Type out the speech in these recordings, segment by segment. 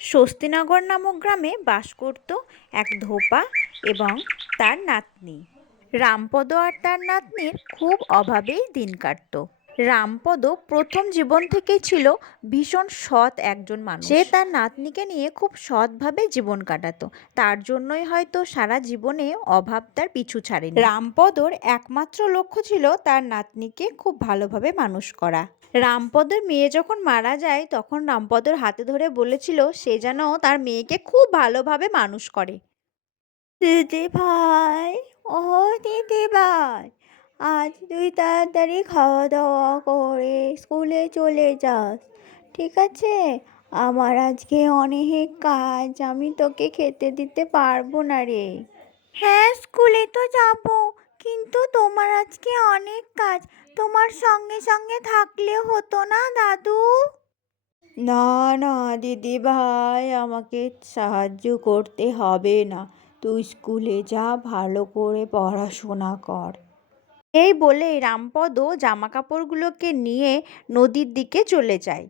স্বস্তিনগর নামক গ্রামে বাস করত এক ধোপা এবং তার নাতনি। রামপদ আর তার নাতনির খুব অভাবেই দিন কাটতো। রামপদ প্রথম জীবন থেকেই ছিল ভীষণ সৎ একজন মানুষ। সে তার নাতনিকে নিয়ে খুব সৎভাবে জীবন কাটাতো। তার জন্যই হয়তো সারা জীবনে অভাব তার পিছু ছাড়েনি। রামপদর একমাত্র লক্ষ্য ছিল তার নাতনিকে খুব ভালোভাবে মানুষ করা। রামপদের মেয়ে যখন মারা যায় তখন রামপদর হাতে ধরে বলেছিল সে যেন তার মেয়েকে খুব ভালোভাবে মানুষ করে। দিদি ভাই ও দিদি ভাই আজ তুই তাড়াতাড়ি খাওয়া দাওয়া করে স্কুলে চলে যাস ঠিক আছে? আমার আজকে অনেক কাজ আমি তোকে খেতে দিতে পারব না রে। হ্যাঁ স্কুলে তো যাব কিন্তু তোমার আজকে অনেক কাজ তোমার সঙ্গে সঙ্গে থাকলে হতো না দাদু? না না দিদি ভাই আমাকে সাহায্য করতে হবে না। তুই স্কুলে যা ভালো করে পড়াশোনা কর। এই বলে রামপদ জামা কাপড়গুলোকে নিয়ে নদীর দিকে চলে যায়।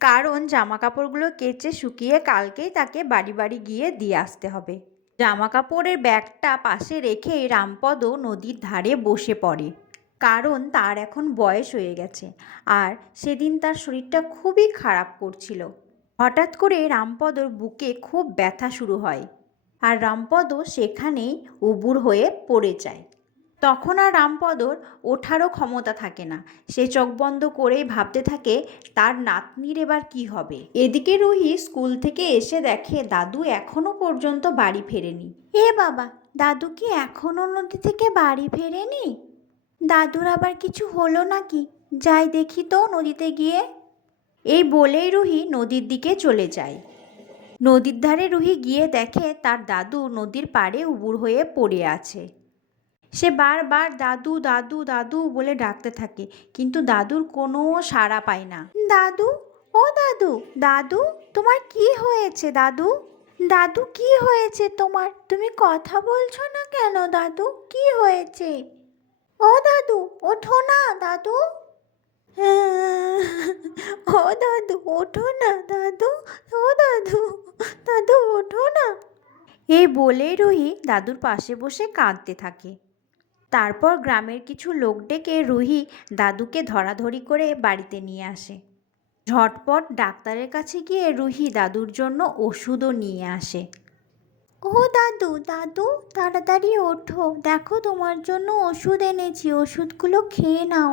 কারণ জামা কাপড়গুলো কেচে শুকিয়ে কালকেই তাকে বাড়ি বাড়ি গিয়ে দিয়ে আসতে হবে। জামা কাপড়ের ব্যাগটা পাশে রেখে রামপদ নদীর ধারে বসে পড়ে। কারণ তার এখন বয়স হয়ে গেছে। আর সেদিন তার শরীরটা খুবই খারাপ করছিল। হঠাৎ করে রামপদর বুকে খুব ব্যথা শুরু হয়। আর রামপদ সেখানেই উবুর হয়ে পড়ে যায়। তখন আর রামপদর ওঠারও ক্ষমতা থাকে না। সে চোখ বন্ধ করেই ভাবতে থাকে, তার নাতনির এবার কি হবে? এদিকে রুহি স্কুল থেকে এসে দেখে, দাদু এখনও পর্যন্ত বাড়ি ফেরেনি। এ বাবা, দাদু কি এখনও নদী থেকে বাড়ি ফেরেনি? দাদুর আবার কিছু হলো নাকি? যাই দেখি তো নদীতে গিয়ে। এই বলেই রুহি নদীর দিকে চলে যায়। নদীর ধারে রুহি গিয়ে দেখে তার দাদু নদীর পাড়ে উবুর হয়ে পড়ে আছে। সে বারবার দাদু দাদু দাদু বলে ডাকতে থাকে, কিন্তু দাদুর কোনো সাড়া পায় না। দাদু? ও দাদু দাদু, তোমার কি হয়েছে দাদু? দাদু, কি হয়েছে তোমার? তুমি কথা বলছো না কেন দাদু? কি হয়েছে? ও দাদু, ওঠো না দাদু। ও দাদু, ওঠো না দাদু, ও দাদু দাদু, ওঠো না। এই বলে রুহি দাদুর পাশে বসে কাঁদতে থাকে। তারপর গ্রামের কিছু লোক ডেকে রুহি দাদুকে ধরাধরি করে বাড়িতে নিয়ে আসে। ঝটপট ডাক্তারের কাছে গিয়ে রুহি দাদুর জন্য ওষুধও নিয়ে আসে। ও দাদু দাদু, তাড়াতাড়ি ওঠো। দেখো তোমার জন্য ওষুধ এনেছি, ওষুধগুলো খেয়ে নাও।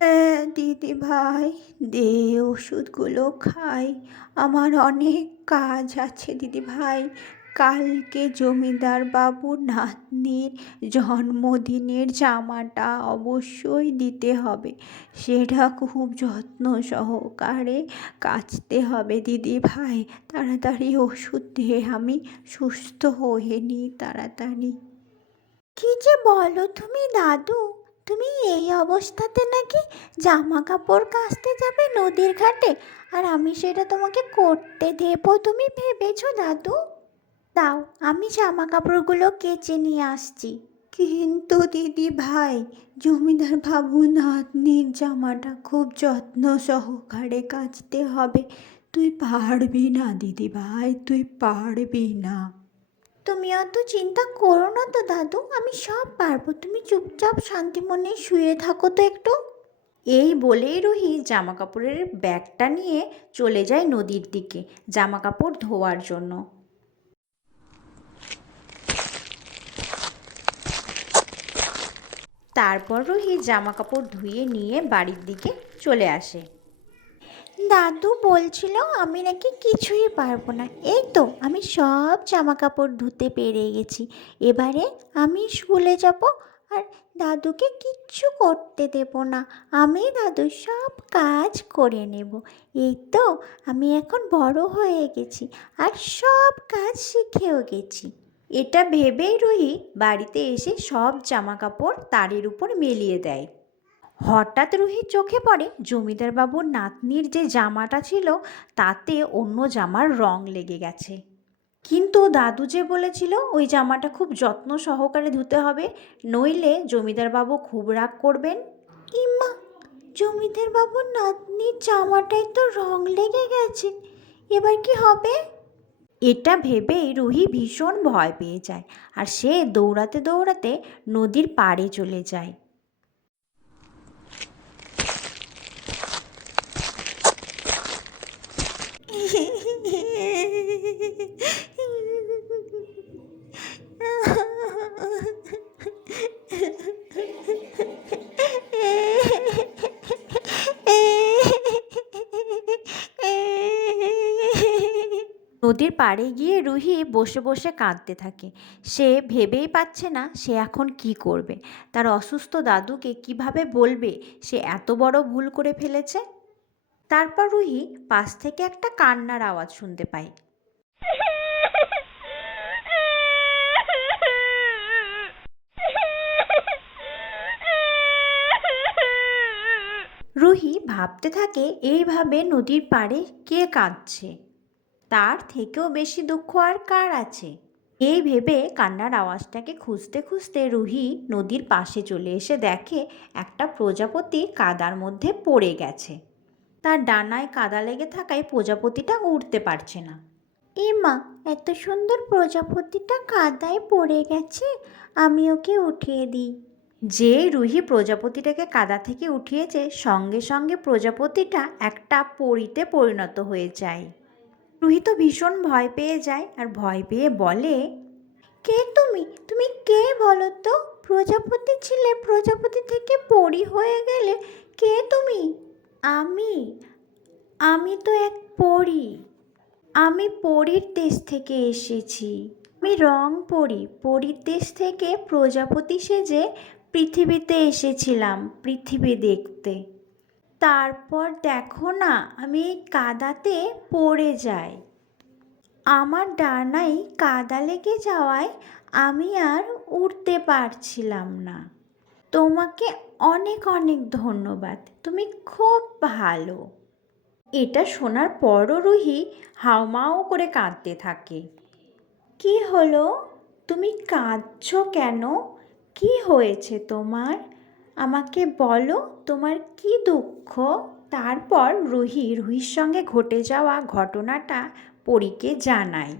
হ্যাঁ দিদি ভাই, দে ওষুধগুলো খাই। আমার অনেক কাজ আছে, দিদি ভাই। কালকে জমিদার বাবুর নাতনির জন্মদিনের জামাটা অবশ্যই দিতে হবে। সেটা খুব যত্ন সহকারে কাচতে হবে। দিদি ভাই, তাড়াতাড়ি ওষুধ দিয়ে আমি সুস্থ হয়ে নিই তাড়াতাড়ি। কি যে বলো তুমি দাদু? তুমি এই অবস্থাতে নাকি জামা কাপড় কাচতে যাবে নদীর ঘাটে? আর আমি সেটা তোমাকে করতে দেবো, তুমি ভেবেছো দাদু? দাও আমি জামা কাপড়গুলো কেচে নিয়ে আসছি। কিন্তু দিদি ভাই জমিদার বাবু নাতনির জামাটা খুব যত্ন সহকারে কাচতে হবে। তুই পারবি না দিদি ভাই তুই পারবি না। তুমি অত চিন্তা করো না তো দাদু আমি সব পারব। তুমি চুপচাপ শান্তি মনে শুয়ে থাকো তো একটু। এই বলেই রুহি জামা কাপড়ের ব্যাগটা নিয়ে চলে যায় নদীর দিকে জামা কাপড় ধোয়ার জন্য। তারপর রুহি জামা কাপড় ধুয়ে নিয়ে বাড়ির দিকে চলে আসে। দাদু বলছিল, আমি নাকি কিছুই পারব না। এই তো, আমি সব জামা কাপড় ধুতে পেরে গেছি। এবারে আমি স্কুলে যাব আর দাদুকে কিচ্ছু করতে দেব না। আমি দাদু সব কাজ করে নেব। এই তো, আমি এখন বড় হয়ে গেছি আর সব কাজ শিখেও গেছি। এটা ভেবেই রুহি বাড়িতে এসে সব জামা কাপড় তারের উপর মেলিয়ে দেয়। হঠাৎ রুহির চোখে পড়ে জমিদার বাবুর নাতনির যে জামাটা ছিল, তাতে অন্য জামার রং লেগে গেছে। কিন্তু দাদু যে বলেছিল, ওই জামাটা খুব যত্ন সহকারে ধুতে হবে, নইলে জমিদার বাবু খুব রাগ করবেন। ইম্মা, জমিদার বাবুর নাতনির জামাটায় তো রং লেগে গেছে, এবার কি হবে? এটা ভেবেই রুহি ভীষণ ভয় পেয়ে যায় আর সে দৌড়াতে দৌড়াতে নদীর পাড়ে চলে যায়। নদীর পাড়ে গিয়ে রুহি বসে বসে কাঁদতে থাকে। সে ভেবেই পাচ্ছে না সে এখন কি করবে। তার অসুস্থ দাদুকে কীভাবে বলবে সে এত বড় ভুল করে ফেলেছে? তারপর রুহি পাশ থেকে একটা কান্নার আওয়াজ শুনতে পায়। রুহি ভাবতে থাকে, এইভাবে নদীর পাড়ে কে কাঁদছে? তার থেকেও বেশি দুঃখ আর কার আছে? এই ভেবে কান্নার আওয়াজটাকে খুঁজতে খুঁজতে রুহি নদীর পাশে চলে এসে দেখে একটা প্রজাপতি কাদার মধ্যে পড়ে গেছে। তার ডানায় কাদা লেগে থাকায় প্রজাপতিটা উঠতে পারছে না। এ মা এত সুন্দর প্রজাপতিটা কাদায় পড়ে গেছে আমি ওকে উঠিয়ে দিই। যে রুহি প্রজাপতিটাকে কাদা থেকে উঠিয়েছে সঙ্গে সঙ্গে প্রজাপতিটা একটা পরিতে পরিণত হয়ে যায়। রুহি তো ভীষণ ভয় পেয়ে যায় আর ভয় পেয়ে বলে, কে তুমি? তুমি কে বলো তো? প্রজাপতি ছিলে, প্রজাপতি থেকে পরি হয়ে গেলে কে তুমি? আমি আমি তো এক পরি। আমি পরীর দেশ থেকে এসেছি। আমি রং পরি। পরীর দেশ থেকে প্রজাপতি সেজে পৃথিবীতে এসেছিলাম, পৃথিবী দেখতে। তারপর দেখো না, আমি এই কাদাতে পড়ে যাই। আমার ডানায় কাদা লেগে যাওয়ায় আমি আর উঠতে পারছিলাম না। তোমাকে অনেক অনেক ধন্যবাদ, তুমি খুব ভালো। এটা শোনার পরও রুহি হাওমাও করে কাঁদতে থাকে। কি হলো? তুমি কাঁদছো কেন? কি হয়েছে তোমার? আমাকে বলো তোমার কি দুঃখ? তারপর রুহি রুহির সঙ্গে ঘটে যাওয়া ঘটনাটা পরীকে জানায়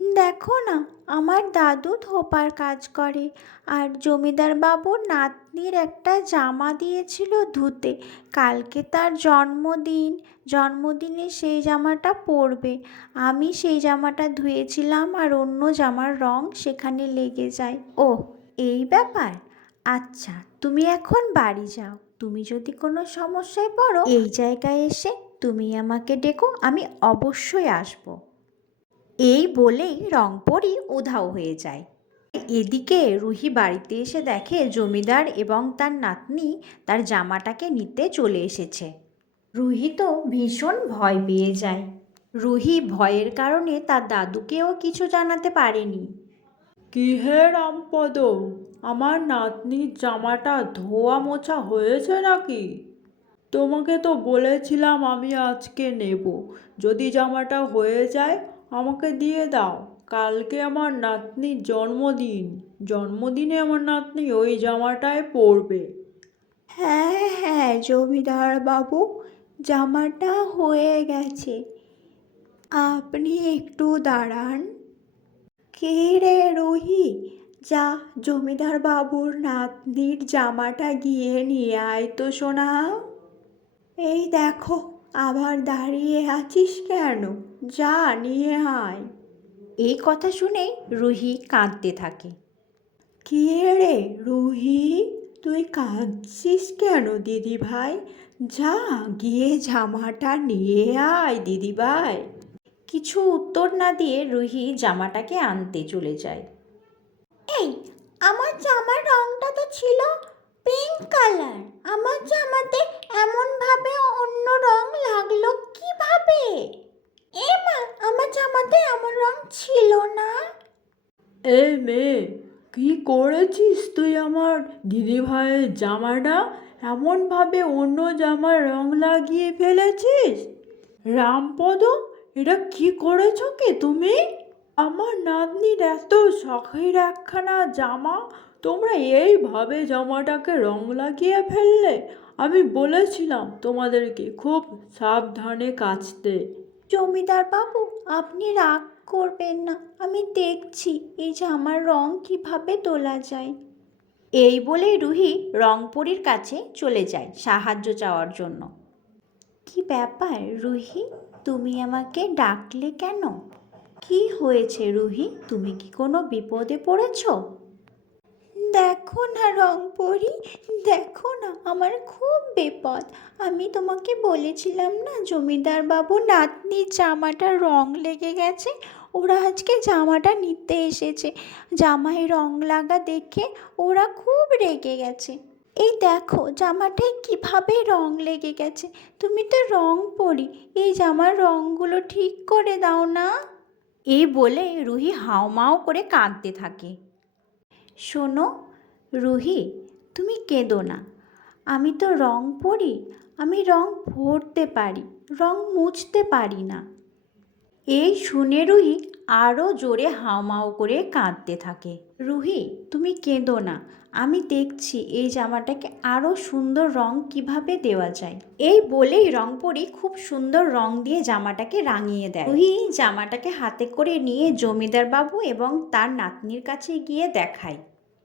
দেখো না, আমার দাদু থোপার কাজ করে আর জমিদার বাবু নাতনির একটা জামা দিয়েছিল ধুতে। কালকে তার জন্মদিন, জন্মদিনে সেই জামাটা পরবে। আমি সেই জামাটা ধুয়েছিলাম আর অন্য জামার রং সেখানে লেগে যায়। ও এই ব্যাপার? আচ্ছা তুমি এখন বাড়ি যাও। তুমি যদি কোনো সমস্যায় পড়ো এই জায়গায় এসে তুমি আমাকে ডেকো আমি অবশ্যই আসব। এই বলেই রংপরি উধাও হয়ে যায়। এদিকে রুহি বাড়িতে এসে দেখে জমিদার এবং তার নাতনি তার জামাটাকে নিতে চলে এসেছে। রুহি তো ভীষণ ভয় পেয়ে যায়। রুহি ভয়ের কারণে তার দাদুকেও কিছু জানাতে পারেনি। কি হে রামপদ আমার নাতনির জামাটা ধোয়া মোছা হয়েছে নাকি? তোমাকে তো বলেছিলাম আমি আজকে নেব। যদি জামাটা হয়ে যায়, আমাকে দিয়ে দাও। কালকে আমার নাতনির জন্মদিন। জন্মদিনে আমার নাতনি ওই জামাটায় পরবে। হ্যাঁ হ্যাঁ জমিদার বাবু, জামাটা হয়ে গেছে। আপনি একটু দাঁড়ান। কে রে রুহি। যা জমিদার বাবুর নাতনির জামাটা গিয়ে নিয়ে আয় তো সোনা। এই দেখো আবার দাঁড়িয়ে আছিস কেন? যা নিয়ে আয়। এই কথা শুনে রুহি কাঁদতে থাকে। কি রে রুহি? তুই কাঁদছিস কেন দিদি ভাই যা গিয়ে জামাটা নিয়ে আয় দিদি ভাই কিছু উত্তর না দিয়ে রুহি জামাটাকে আনতে চলে যায়। এই আমার জামার রংটা তো ছিল পিঙ্ক কালার আমার জামাতে এমন ভাবে অন্য রং লাগল কীভাবে? এ মা আমার জামাতে এমন রং ছিল না। এ মেয়ে কি করেছিস তুই আমার? দিদি ভাইয়ের জামাটা এমনভাবে অন্য জামার রং লাগিয়ে ফেলেছিস? রামপদ এটা কি করেছ কি তুমি? আমার নাতনির এত শখের একখানা জামা তোমরা এইভাবে জামাটাকে রং লাগিয়ে ফেললে? আমি বলেছিলাম তোমাদেরকে খুব সাবধানে কাচতে। জমিদার বাবু আপনি রাগ করবেন না। আমি দেখছি এই জামার রং কীভাবে তোলা যায়। এই বলেই রুহি রংপুরীর কাছে চলে যায় সাহায্য চাওয়ার জন্য। কি ব্যাপার রুহি? তুমি আমাকে ডাকলে কেন? কি হয়েছে রুহি? তুমি কি কোনো বিপদে পড়েছো? দেখো না রংপরি, দেখো না আমার খুব বিপদ। আমি তোমাকে বলেছিলাম না জমিদার বাবু নাতনির জামাটা রং লেগে গেছে, ওরা আজকে জামাটা নিতে এসেছে। জামায় রং লাগা দেখে ওরা খুব রেগে গেছে। এই দেখো জামাটায় কীভাবে রং লেগে গেছে। তুমি তো রং পরি। এই জামার রংগুলো ঠিক করে দাও না। এই বলে রুহি হাওমাও করে কাঁদতে থাকে। শোনো, রুহি, তুমি কেঁদো না। আমি তো রং পরি, আমি রং ভরতে পারি, রং মুছতে পারি না। এই শুনে রুহি আরও জোরে হাওমাও করে কাঁদতে থাকে। রুহি, তুমি কেঁদো না। আমি দেখছি এই জামাটাকে আরও সুন্দর রং কীভাবে দেওয়া যায়? এই বলেই রংপরি খুব সুন্দর রং দিয়ে জামাটাকে রাঙিয়ে দেয়। রুহি জামাটাকে হাতে করে নিয়ে জমিদার বাবু এবং তার নাতনির কাছে গিয়ে দেখায়।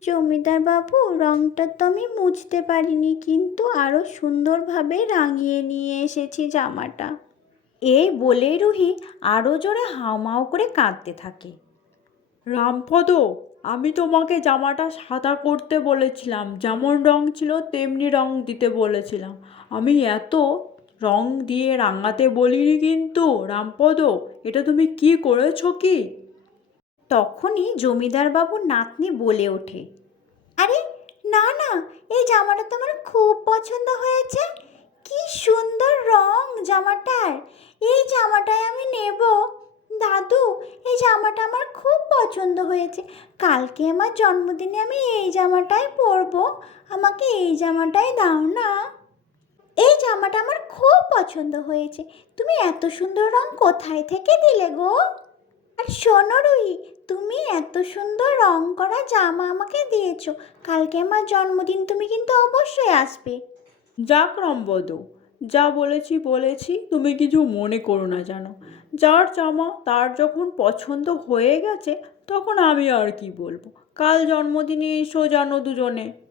জমিদার বাবু, রংটা তো আমি মুছতে পারিনি, কিন্তু আরও সুন্দরভাবে রাঙিয়ে নিয়ে এসেছি জামাটা। এই বলেই রুহি আরও জোরে হাওমাও করে কাঁদতে থাকে। রামপদ আমি তোমাকে জামাটা সাদা করতে বলেছিলাম যেমন রং ছিল তেমনি রং দিতে বলেছিলাম। আমি এত রং দিয়ে রাঙাতে বলিনি কিন্তু রামপদ এটা তুমি কি করেছ কি? তখনই জমিদার বাবু নাতনি বলে ওঠে আরে না না এই জামাটা তো আমার খুব পছন্দ হয়েছে। কি সুন্দর রং জামাটার। এই জামাটাই আমি নেব। দাদু, এই জামাটা আমার খুব পছন্দ হয়েছে। কালকে আমার জন্মদিনে আমি এই জামাটাই পরবো। আমাকে এই জামাটাই দাও না। এই জামাটা আমার খুব পছন্দ হয়েছে। তুমি এত সুন্দর রং কোথায় থেকে দিলে গো? আর শোনো রুই, তুমি এত সুন্দর রং করা জামা আমাকে দিয়েছ। কালকে আমার জন্মদিন, তুমি কিন্তু অবশ্যই আসবে। যাক রামপদ যা বলেছি বলেছি, তুমি কিছু মনে করো না জানো। যার জামা তার যখন পছন্দ হয়ে গেছে, তখন আমি আর কি বলব? কাল জন্মদিনে এসো জানো দুজনে।